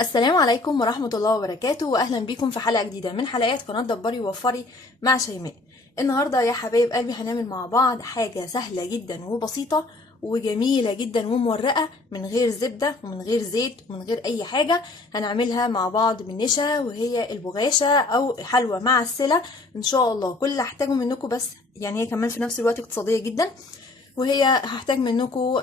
السلام عليكم ورحمة الله وبركاته، وأهلا بيكم في حلقة جديدة من حلقات قناة دبري ووفري مع شيماء. النهاردة يا حبايب قلبي هنعمل مع بعض حاجة سهلة جدا وبسيطة وجميلة جدا ومورقة، من غير زبدة ومن غير زيت ومن غير أي حاجة. هنعملها مع بعض بالنشا، وهي البغاشة أو حلوى مع السلة إن شاء الله. كل اللي هحتاجه منكم بس، يعني هي كمان في نفس الوقت اقتصادية جدا، وهي هحتاج منكم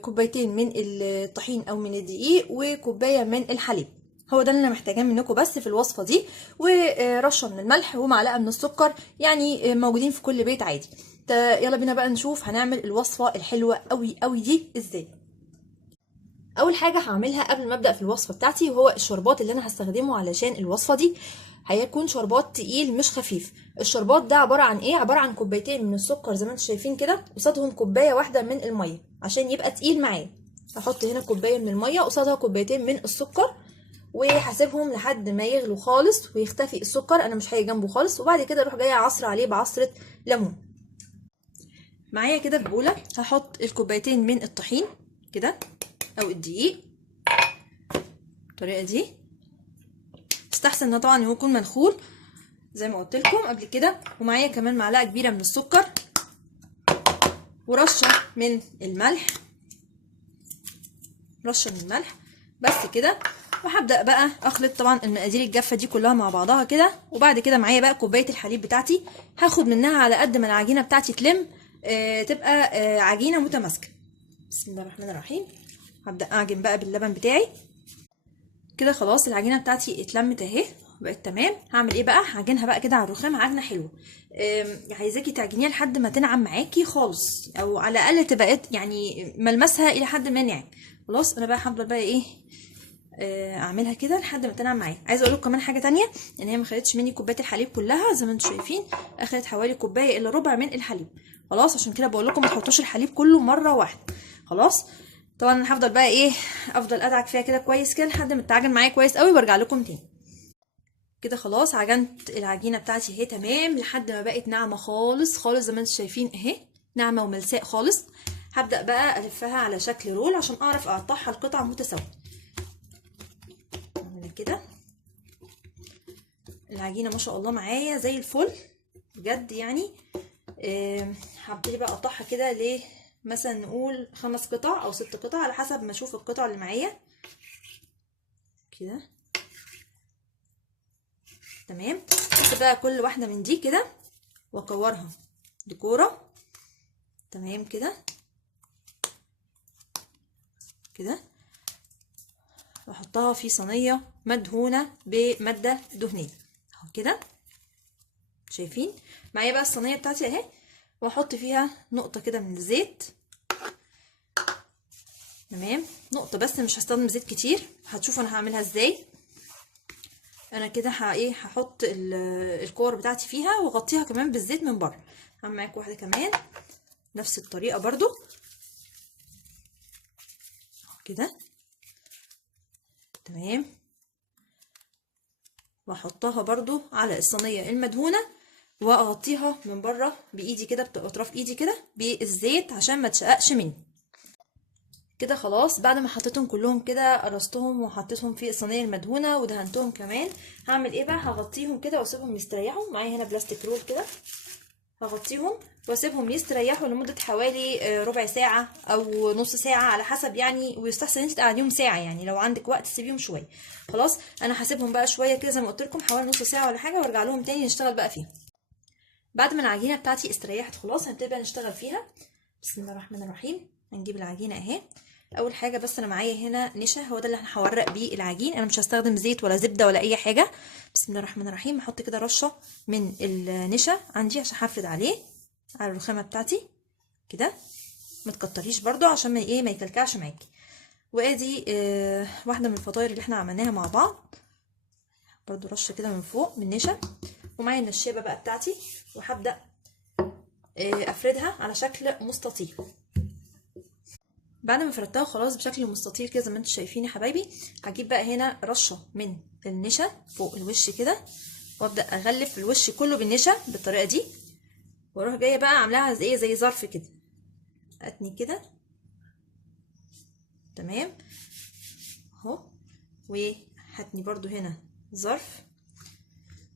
كوبايتين من الطحين او من الدقيق وكوبايه من الحليب. هو ده اللي انا محتاجاه منكم بس في الوصفه دي، ورشه من الملح ومعلقه من السكر، يعني موجودين في كل بيت عادي. يلا بينا بقى نشوف هنعمل الوصفه الحلوه قوي قوي دي ازاي. اول حاجه هعملها قبل ما ابدا في الوصفه بتاعتي، وهو الشربات اللي انا هستخدمه علشان الوصفه دي. هيكون شربات تقيل مش خفيف. الشربات ده عباره عن ايه؟ عباره عن كوبايتين من السكر زي ما انتم شايفين كده، قصادهم كوبايه واحده من الميه عشان يبقى تقيل معايا. هحط هنا كوبايه من الميه قصادها كوبايتين من السكر، وهسيبهم لحد ما يغلوا خالص ويختفي السكر، انا مش هاجي جنبه خالص. وبعد كده اروح جايه عصر عليه بعصره ليمون. معايا كده في بوله هحط الكوبايتين من الطحين كده او الدقيق بالطريقه دي. استحسن انه طبعا يكون منخول زي ما قلت لكم قبل كده. ومعايا كمان معلقه كبيره من السكر ورشه من الملح، رشه من الملح بس كده. وهبدا بقى اخلط طبعا المقادير الجافه دي كلها مع بعضها كده. وبعد كده معايا بقى كوبايه الحليب بتاعتي، هاخد منها على قد ما العجينه بتاعتي تلم، تبقى عجينه متماسكه. بسم الله الرحمن الرحيم. هبدا اعجن بقى باللبن بتاعي كده. خلاص العجينه بتاعتي اتلمت اهي، بقت تمام. هعمل ايه بقى؟ هعجنها بقى كده على الرخام عجنه حلوه. عايزاكي تعجنيها لحد ما تنعم معاكي خالص، او على الاقل تبقى يعني ملمسها الى حد ما ناعم. خلاص انا بقى هفضل بقى ايه، اعملها كده لحد ما تنعم معايا. عايزه اقول لكم كمان حاجه تانية، ان هي ما خدتش مني كوبايه الحليب كلها زي ما انتم شايفين، اخدت حوالي كوبايه الا ربع من الحليب. خلاص عشان كده بقول لكم ما تحطوش الحليب كله مره واحده. خلاص طبعا انا هفضل بقى ايه، افضل ادعك فيها كده كويس كده لحد ما تتعجن معايا كويس قوي، وارجع لكم تاني. كده خلاص عجنت العجينه بتاعتي اهي تمام لحد ما بقت ناعمه خالص خالص زي ما انتم شايفين اهي، ناعمه وملساء خالص. هبدا بقى الفها على شكل رول عشان اعرف اقطعها لقطع متساويه. اعملها كده. العجينه ما شاء الله معايا زي الفل بجد يعني. هبتدي بقى اقطعها كده ل مثلا نقول 5 قطع او 6 قطع على حسب ما اشوف القطع اللي معايا كده. تمام. بس بقى كل واحده من دي كده واكورها ديكوره. تمام كده كده. واحطها في صينيه مدهونه بماده دهنيه اهو كده. شايفين معايا بقى الصينيه بتاعتي اهي، واحط فيها نقطه كده من الزيت. تمام، نقطه بس، مش هستخدم زيت كتير. هتشوفوا انا هعملها ازاي. انا كده ايه، هحط الكور بتاعتي فيها واغطيها كمان بالزيت من بره. هعمل معاكم واحده كمان نفس الطريقه برضو كده. تمام، واحطها برضو على الصينيه المدهونه واغطيها من بره بايدي كده، باطراف ايدي كده بالزيت عشان ما تشققش مني. كده خلاص بعد ما حطيتهم كلهم كده، قرصتهم وحطيتهم في الصينيه المدهونه ودهنتهم كمان. هعمل ايه بقى؟ هغطيهم كده واسيبهم يستريحوا. معايا هنا بلاستيك رول كده، هغطيهم واسيبهم يستريحوا لمده حوالي ربع ساعه او نص ساعه على حسب يعني. ويستحسن انت تقعديهم ساعه، يعني لو عندك وقت تسيبيهم شويه. خلاص انا هسيبهم بقى شويه كده زي ما قلت لكم، حوالي نص ساعه ولا حاجه، وارجع لهم تاني نشتغل بقى فيهم. بعد ما العجينه بتاعتي استريحت خلاص هنبتدي بقى نشتغل فيها. بسم الله الرحمن الرحيم. هنجيب العجينه اهي. اول حاجه بس انا معايا هنا نشا، هو ده اللي انا هورق بيه العجين. انا مش هستخدم زيت ولا زبده ولا اي حاجه. بسم الله الرحمن الرحيم. احط كده رشه من النشا عندي عشان احفز عليه على الرخامه بتاعتي كده. ما تكتريش برضو عشان ما ايه، ما يكلكعش معاكي. وادي واحده من الفطاير اللي احنا عملناها مع بعض، برضو رشه كده من فوق من نشا. ومعايا النشابه بقى بتاعتي، وهبدا افردها على شكل مستطيل. بعد ما فردتها خلاص بشكل مستطيل كده زي ما انتم شايفين يا حبايبي، هجيب بقى هنا رشه من النشا فوق الوش كده، وابدا اغلف الوش كله بالنشا بالطريقه دي. واروح جايه بقى عاملاها زي ايه، زي ظرف كده، اتني كده. تمام اهو. وهتني برضو هنا ظرف،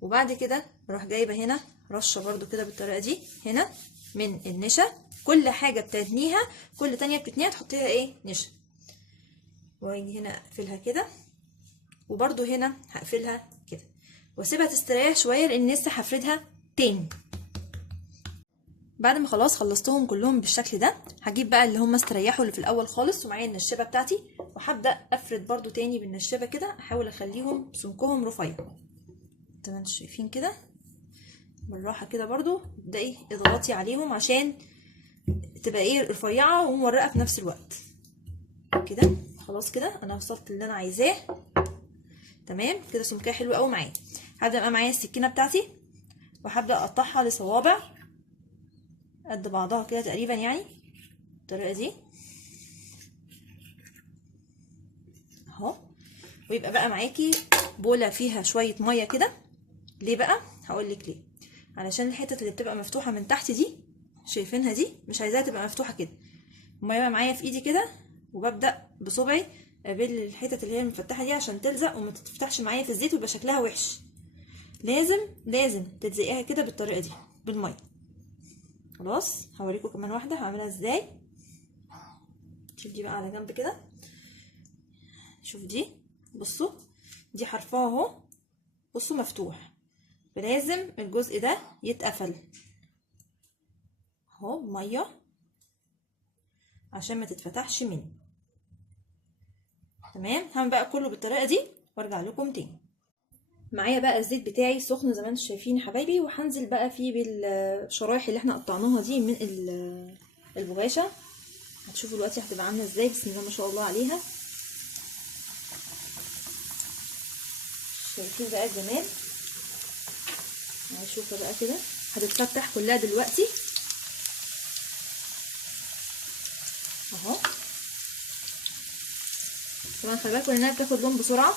وبعد كده اروح جايبه هنا رشه برضو كده بالطريقه دي هنا من النشا. كل حاجه بتتنيها كل تانية بتتنيها تحطيها ايه نشا، واجي هنا اقفلها كده، وبرضو هنا هقفلها كده واسيبها تستريح شويه لان لسه هفردها تاني. بعد ما خلاص خلصتهم كلهم بالشكل ده، هجيب بقى اللي هم استريحوا اللي في الاول خالص ومعايا النشابه بتاعتي، وهبدا افرد برضو تاني بالنشابه كده، احاول اخليهم سمكهم رفيع زي ما انتم شايفين كده بالراحه كده. برضو ابداي اضغطي عليهم عشان تبقى ايه رفيعه ومورقه في نفس الوقت كده. خلاص كده انا وصلت اللي انا عايزاه تمام كده، سمكها حلو قوي معايا. هبدا بقى معايا السكينه بتاعتي وهبدا اقطعها لصوابع قد بعضها كده تقريبا، يعني بالطريقه دي اهو. ويبقى بقى معاكي بوله فيها شويه ميه كده. ليه بقى؟ هقولك ليه. علشان الحتت اللي بتبقى مفتوحه من تحت دي شايفينها دي مش عايزاها تبقى مفتوحه كده. الميه بقى معايا في ايدي كده، وببدا بصبعي اقابل الحتت اللي هي المفتحه دي عشان تلزق وما تفتحش معايا في الزيت ويبقى شكلها وحش. لازم تلزقيها كده بالطريقه دي بالميه. خلاص هوريكم كمان واحده هعملها ازاي. شوف دي بقى على جنب كده، شوف دي بصوا دي حرفها اهو، بصوا مفتوح، فلازم الجزء ده يتقفل اهو بميه عشان ما تتفتحش مني. تمام هعمل بقى كله بالطريقه دي وارجع لكم تاني. معايا بقى الزيت بتاعي سخن زي ما انتم شايفين يا حبايبي، وهنزل بقى فيه بالشرايح اللي احنا قطعناها دي من البغاشه. هتشوفوا دلوقتي هتبقى عامله ازاي، بسم الله ما شاء الله عليها. شايفين بقى الجمال؟ هنشوفها بقى كده هتتفتح كلها دلوقتي اهو. طبعا خلي بالكم انها بتاخد لون بسرعه،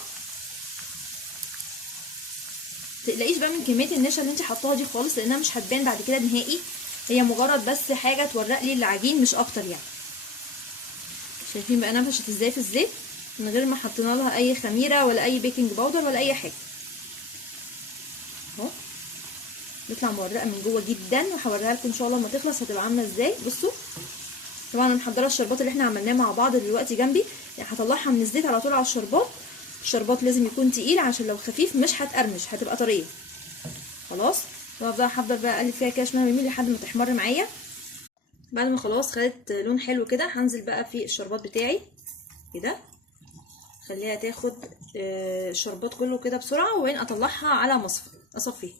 متقلقيش بقى من كميه النشا اللي انت حطاها دي خالص لانها مش هتبان بعد كده نهائي، هي مجرد بس حاجه تورق لي العجين مش اكتر يعني. شايفين بقى نفشت ازاي في الزيت من غير ما حطينا لها اي خميره ولا اي بيكنج باودر ولا اي حاجه اهو. بتطلع مورقه من جوه جدا، وهوريها لكم ان شاء الله لما تخلص هتبقى عامله ازاي. بصوا طبعا انا محضره الشربات اللي احنا عملناه مع بعض دلوقتي جنبي، يعني هطلعها من الزيت على طول على الشربات. الشربات لازم يكون تقيل عشان لو خفيف مش هتقرمش هتبقى طريه. خلاص هفضل بقى اقلب فيها كده شمال يمين لحد ما تحمر معايا. بعد ما خلاص خدت لون حلو كده هنزل بقى في الشربات بتاعي كده، خليها تاخد الشربات كله كده بسرعه وبعدين اطلعها على مصفى اصفيها.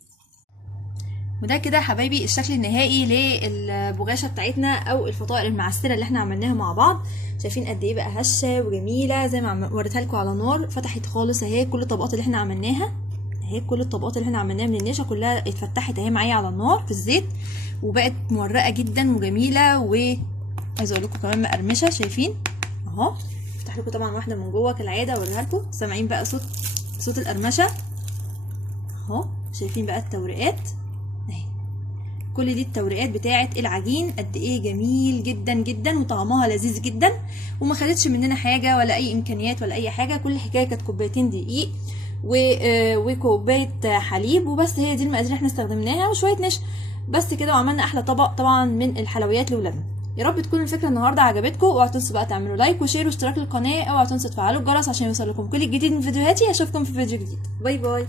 وده كده يا حبايبي الشكل النهائي للبغاشه بتاعتنا او الفطائر المعسره اللي احنا عملناها مع بعض. شايفين قد ايه بقى هشه وجميله زي ما وريتها لكم على نار فتحت خالص اهي. كل الطبقات اللي احنا عملناها اهي، كل الطبقات اللي احنا عملناها من النشا كلها اتفتحت اهي معايا على النار في الزيت، وبقت مورقه جدا وجميله، وعايزه اقول لكم كمان مقرمشه. شايفين اهو. افتح لكم طبعا واحده من جوه كالعاده اوريها لكم. سامعين بقى صوت القرمشه اهو. شايفين بقى التورقات اهي، كل دي التورقات بتاعه العجين قد ايه جميل جدا جدا، وطعمها لذيذ جدا وما خدتش مننا حاجه ولا اي امكانيات ولا اي حاجه. كل الحكايه كانت كوبايتين دقيق وكوبايه حليب وبس، هي دي المقادير اللي احنا استخدمناها وشويه نشا بس كده، وعملنا احلى طبق طبعا من الحلويات لاولادنا. يا رب تكون الفكره النهارده عجبتكم. اوعوا تنسوا بقى تعملوا لايك وشير واشتراك للقناه. اوعوا تنسوا تفعلوا الجرس عشان يوصلكم كل جديد من فيديوهاتي. اشوفكم في فيديو جديد. باي باي.